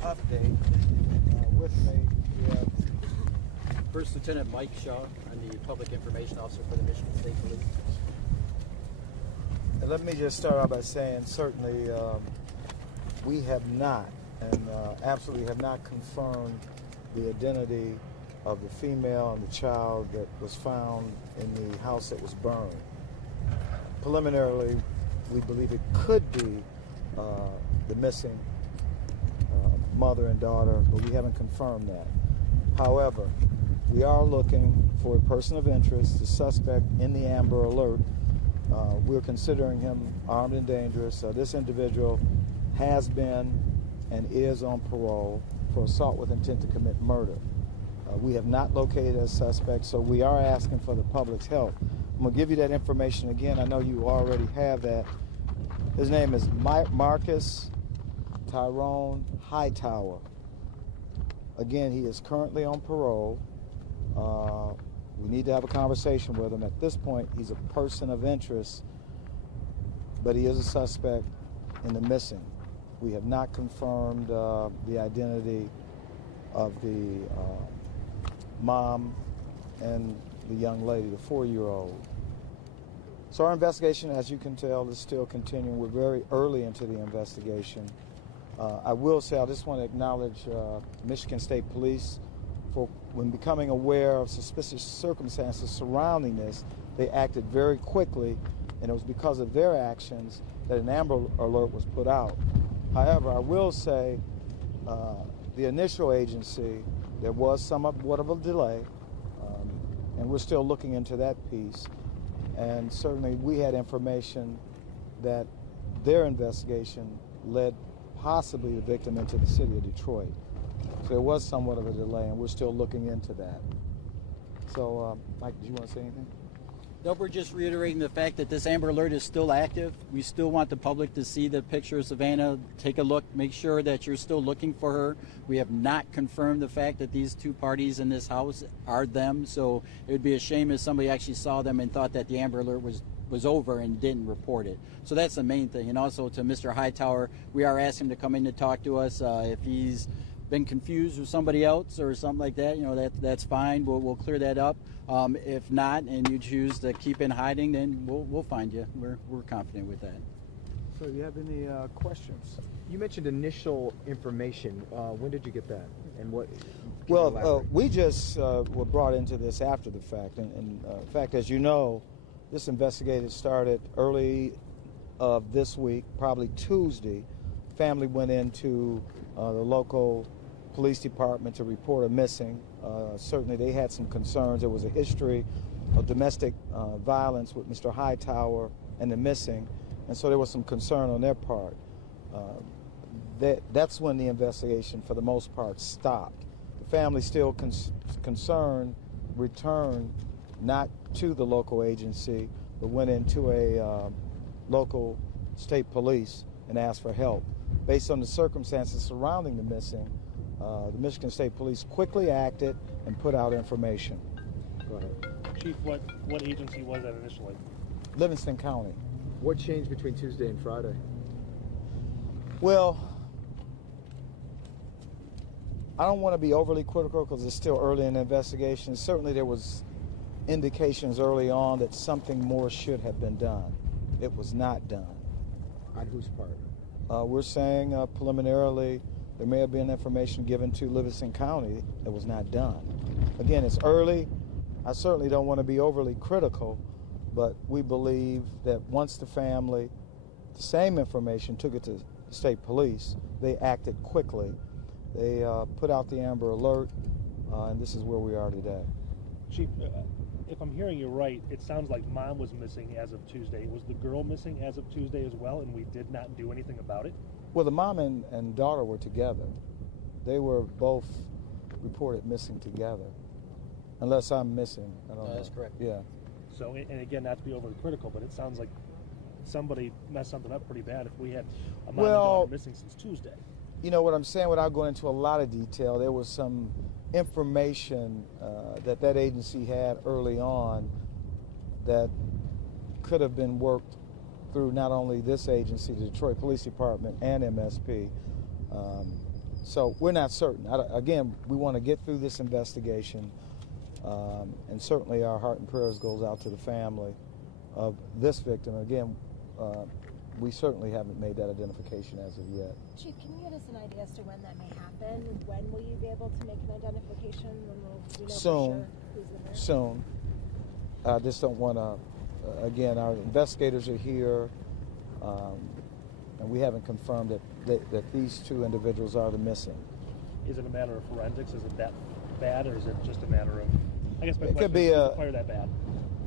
update. With me, we have First Lieutenant Mike Shaw. I'm the Public Information Officer for the Michigan State Police. and let me just start out by saying certainly we have not and absolutely have not confirmed the identity of the female and the child that was found in the house that was burned. Preliminarily, we believe it could be the missing mother and daughter, but we haven't confirmed that. However, we are looking for a person of interest, the suspect in the Amber Alert. We're considering him armed and dangerous. This individual has been and is on parole for assault with intent to commit murder. We have not located a suspect, so we are asking for the public's help. I'm going to give you that information again. I know you already have that. His name is Marcus Tyrone Hightower. Again, he is currently on parole. We need to have a conversation with him. At this point, he's a person of interest, but he is a suspect in the missing. We have not confirmed the identity of the mom and the young lady, the 4-year-old. So our investigation, as you can tell, is still continuing. We're very early into the investigation. I will say, I just want to acknowledge Michigan State Police for when becoming aware of suspicious circumstances surrounding this, they acted very quickly, and it was because of their actions that an Amber Alert was put out. However, I will say the initial agency, there was somewhat of a delay, and we're still looking into that piece. And certainly we had information that their investigation led possibly the victim into the city of Detroit. So there was somewhat of a delay, and we're still looking into that. So, Mike, do you want to say anything? No, we're just reiterating the fact that this Amber Alert is still active. We still want the public to see the picture of Savannah, take a look, make sure that you're still looking for her. We have not confirmed the fact that these two parties in this house are them, so it would be a shame if somebody actually saw them and thought that the Amber Alert was over and didn't report it. So that's the main thing. And also to Mr. Hightower, we are asking him to come in to talk to us. If he's been confused with somebody else or something like that, that's fine. We'll clear that up. If not, and you choose to keep in hiding, then we'll find you. We're confident with that. So do you have any questions? You mentioned initial information. When did you get that? And what? Well, we just were brought into this after the fact. And in fact, as you know, this investigation started early of this week, probably Tuesday. Family went into the local police department to report a missing. Certainly they had some concerns. There was a history of domestic violence with Mr. Hightower and the missing, and so there was some concern on their part. That's when the investigation, for the most part, stopped. The family still concerned, returned not to the local agency, but went into a local state police and asked for help. Based on the circumstances surrounding the missing, the Michigan State Police quickly acted and put out information. Go ahead. Chief, what agency was that initially? Livingston County. What changed between Tuesday and Friday? Well, I don't want to be overly critical because it's still early in the investigation. Certainly there was indications early on that something more should have been done. It was not done. On whose part? We're saying preliminarily there may have been information given to Livingston County that was not done. Again, it's early. I certainly don't want to be overly critical, but we believe that once the family, the same information, took it to the state police, they acted quickly. They put out the Amber Alert, and this is where we are today. Chief, if I'm hearing you right, it sounds like mom was missing as of Tuesday. Was the girl missing as of Tuesday as well, and we did not do anything about it? Well, the mom and daughter were together. They were both reported missing together, unless I'm missing. I don't know. That's correct. Yeah. So, and again, not to be overly critical, but it sounds like somebody messed something up pretty bad if we had a mom and daughter missing since Tuesday. You know what I'm saying, without going into a lot of detail, there was some information that agency had early on that could have been worked through not only this agency, the Detroit Police Department, and MSP. So we're not certain. Again, we want to get through this investigation, and certainly our heart and prayers goes out to the family of this victim. Again, we certainly haven't made that identification as of yet. Chief, can you give us an idea as to when that may happen? When will you be able to make an identification? When will we know Soon. for sure who's the man? Soon. I just don't want to, again, our investigators are here, and we haven't confirmed that these two individuals are the missing. Is it a matter of forensics? Is it that bad, or is it just a matter of? I guess my It question could be is a- the fire that bad?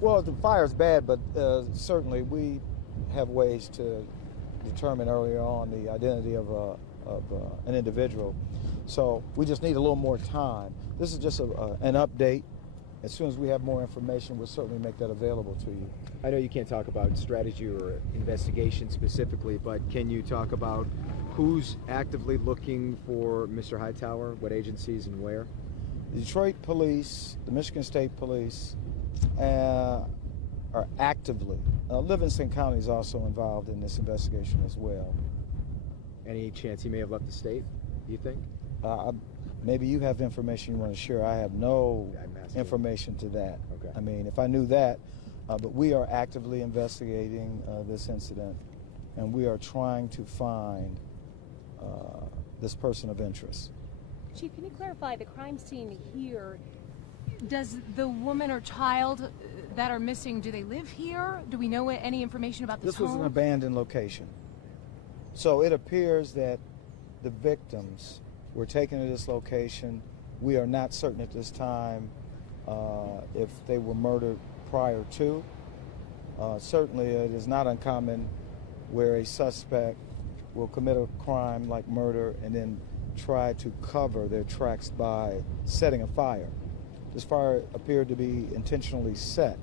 Well, the fire's bad, but certainly we have ways to determine earlier on the identity of an individual. So we just need a little more time. This is just an update. As soon as we have more information, we'll certainly make that available to you. I know you can't talk about strategy or investigation specifically, but can you talk about who's actively looking for Mr. Hightower, what agencies and where? The Detroit Police, the Michigan State Police, are actively. Livingston County is also involved in this investigation as well. Any chance he may have left the state, do you think? Maybe you have information you want to share. I have no I'm asking. information to that. Okay. I mean, if I knew that, but we are actively investigating this incident, and we are trying to find this person of interest. Chief, can you clarify the crime scene here? Does the woman or child that are missing, do they live here? Do we know any information about this This was an home? abandoned location. So it appears that the victims were taken to this location. We are not certain at this time if they were murdered prior to. Certainly it is not uncommon where a suspect will commit a crime like murder and then try to cover their tracks by setting a fire. This fire appeared to be intentionally set.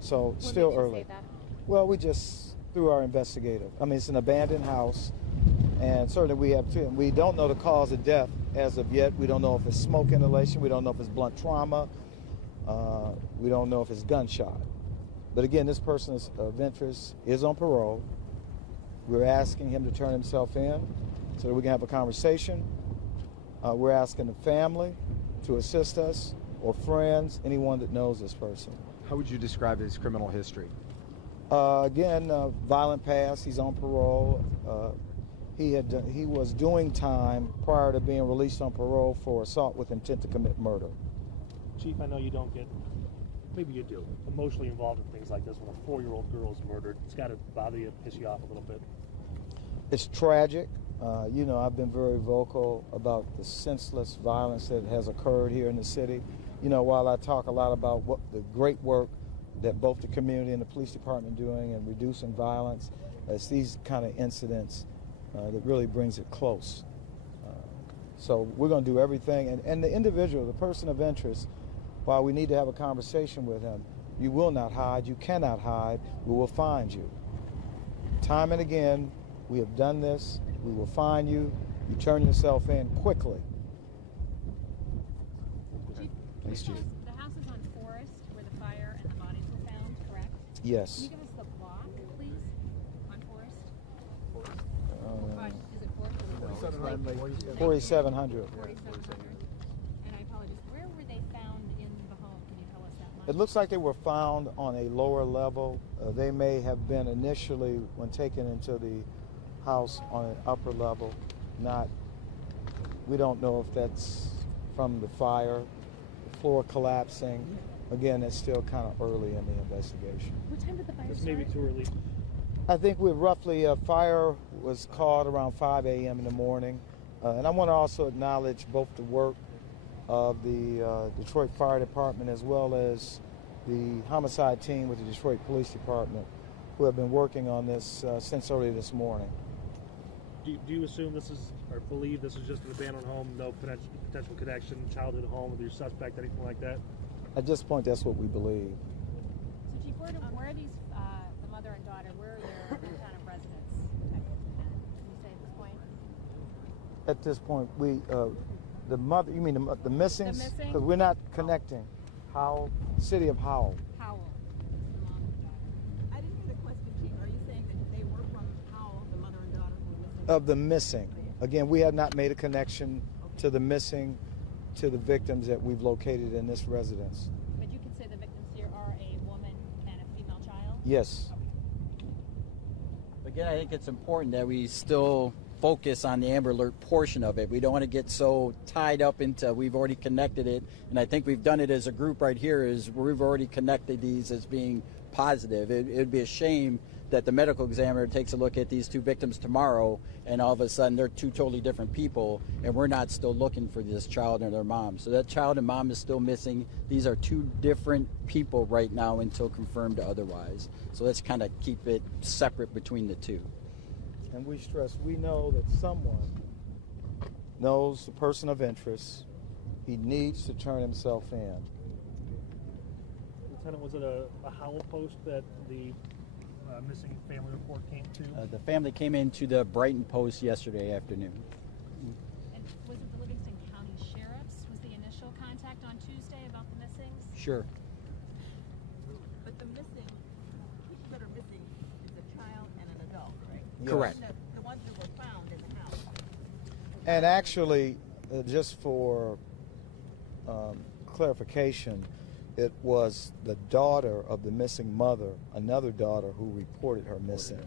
So When still did you early. say that? Well, we just, through our investigative. I mean, it's an abandoned house, and certainly we don't know the cause of death as of yet. We don't know if it's smoke inhalation. We don't know if it's blunt trauma. We don't know if it's gunshot. But again, this person of interest is on parole. We're asking him to turn himself in so that we can have a conversation. We're asking the family to assist us, or friends, anyone that knows this person. How would you describe his criminal history? Again, violent past. He's on parole. He was doing time prior to being released on parole for assault with intent to commit murder. Chief, I know you don't get, maybe you do, emotionally involved in things like this when a 4-year-old girl is murdered. It's got to bother you, piss you off a little bit. It's tragic. I've been very vocal about the senseless violence that has occurred here in the city. While I talk a lot about what the great work that both the community and the police department are doing in reducing violence, it's these kind of incidents that really brings it close. So we're going to do everything. And the individual, the person of interest, while we need to have a conversation with him, you will not hide. You cannot hide. We will find you. Time and again, we have done this. We will find you. You turn yourself in quickly. Thanks, Chief. The house is on Forest where the fire and the bodies were found, correct? Can Yes. you give us the block, please, on Forest? Is it Forest or Forest? 4700. 4700. And I apologize. Where were they found in the home? Can you tell us that much? It looks like they were found on a lower level. They may have been initially, when taken into the house, on an upper level. We don't know if that's from the fire, the floor collapsing. Again, it's still kind of early in the investigation. What time did the fire It's start? maybe too early. I think we roughly, fire was called around 5 a.m. in the morning. And I want to also acknowledge both the work of the Detroit Fire Department as well as the homicide team with the Detroit Police Department, who have been working on this since early this morning. Do you assume this is, or believe this is just an abandoned home, no potential connection, childhood home with your suspect, anything like that? At this point, that's what we believe. So, Chief, where are these, the mother and daughter, where are their kind of residents? Can you say at this point? At this point, the mother, you mean the missings? The missing? Because we're not connecting. Howell, city of Howell. Howell. The mom and daughter. I didn't hear the question, Chief. Are you saying that they were from Howell, the mother and daughter who were missing? Of the missing. Again, we have not made a connection to the missing, to the victims that we've located in this residence. But you can say the victims here are a woman and a female child? Yes. Again, I think it's important that we still focus on the Amber Alert portion of it. We don't want to get so tied up into we've already connected it, and I think we've done it as a group right here is we've already connected these as being positive. It would be a shame that the medical examiner takes a look at these two victims tomorrow and all of a sudden they're two totally different people and we're not still looking for this child and their mom. So that child and mom is still missing. These are two different people right now until confirmed otherwise. So let's kind of keep it separate between the two. And we stress, we know that someone knows the person of interest. He needs to turn himself in. Lieutenant, was it a Howell Post that the missing family report came to? The family came into the Brighton Post yesterday afternoon. And was it the Livingston County Sheriff's? Was the initial contact on Tuesday about the missings? Sure. But the people that are missing is a child and an adult, right? Yes. Correct. And the ones that were found in the house. And actually, just for clarification, it was the daughter of the missing mother, another daughter, who reported her missing.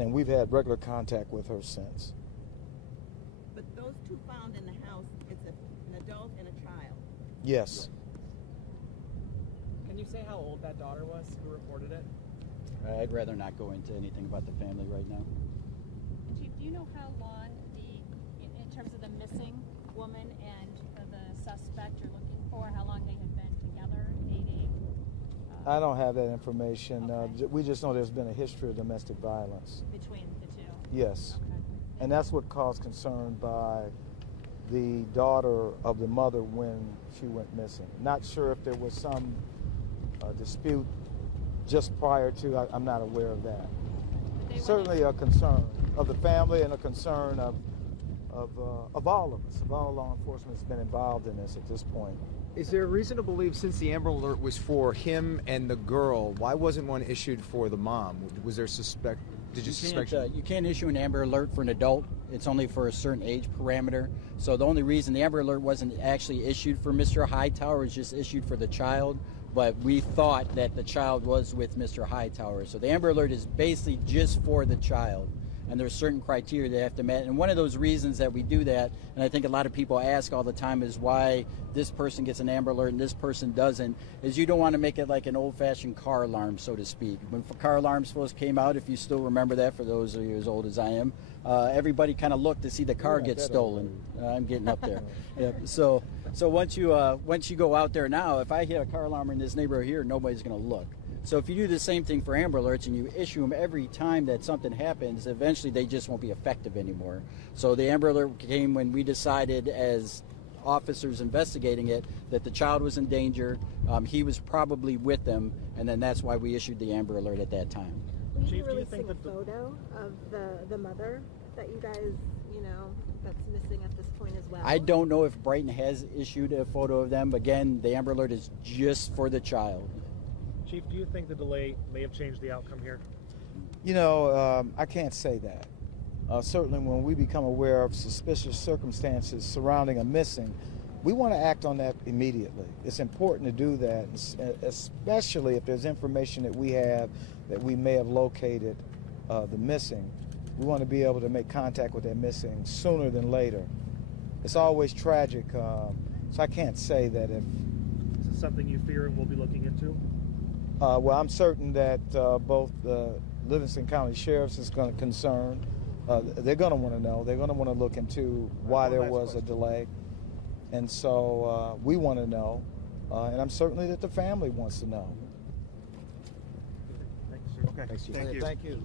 And we've had regular contact with her since. But those two found in the house, it's an adult and a child. Yes. Can you say how old that daughter was who reported it? I'd rather not go into anything about the family right now. And Chief, do you know how long in terms of the missing woman and the suspect you're looking for, how long they had been together, dating? I don't have that information. Okay. We just know there's been a history of domestic violence. Between the two? Yes. Okay. And that's what caused concern by the daughter of the mother when she went missing. Not sure if there was some dispute just prior to, I'm not aware of that. Certainly a concern of the family and a concern of all of us, of all law enforcement has been involved in this at this point. Is there a reason to believe, since the Amber Alert was for him and the girl, why wasn't one issued for the mom? Was there suspect? Did you suspect? You can't issue an Amber Alert for an adult. It's only for a certain age parameter. So the only reason the Amber Alert wasn't actually issued for Mr. Hightower was just issued for the child. But we thought that the child was with Mr. Hightower. So the Amber Alert is basically just for the child. And there's certain criteria they have to meet. And one of those reasons that we do that, and I think a lot of people ask all the time, is why this person gets an Amber Alert and this person doesn't, is you don't want to make it like an old-fashioned car alarm, so to speak. When car alarms first came out, if you still remember that, for those of you as old as I am, everybody kind of looked to see the car get stolen. I'm getting up there. Yeah, so once you go out there now, if I hit a car alarm in this neighborhood here, nobody's going to look. So if you do the same thing for Amber Alerts and you issue them every time that something happens, eventually they just won't be effective anymore. So the Amber Alert came when we decided, as officers investigating it, that the child was in danger. He was probably with them, and then that's why we issued the Amber Alert at that time. Will you Chief, be do you releasing think a that the- photo of the mother that you guys, that's missing at this point as well? I don't know if Brighton has issued a photo of them. Again, the Amber Alert is just for the child. Chief, do you think the delay may have changed the outcome here? I can't say that. Certainly when we become aware of suspicious circumstances surrounding a missing, we want to act on that immediately. It's important to do that, especially if there's information that we have that we may have located the missing. We want to be able to make contact with that missing sooner than later. It's always tragic, so I can't say that if... Is it something you fear and will be looking into? Well, I'm certain that both the Livingston County Sheriff's is going to concern. They're going to want to know. They're going to want to look into why there was a delay. And so we want to know. And I'm certainly that the family wants to know. Thank you, sir. Thanks, Chief. Thank you.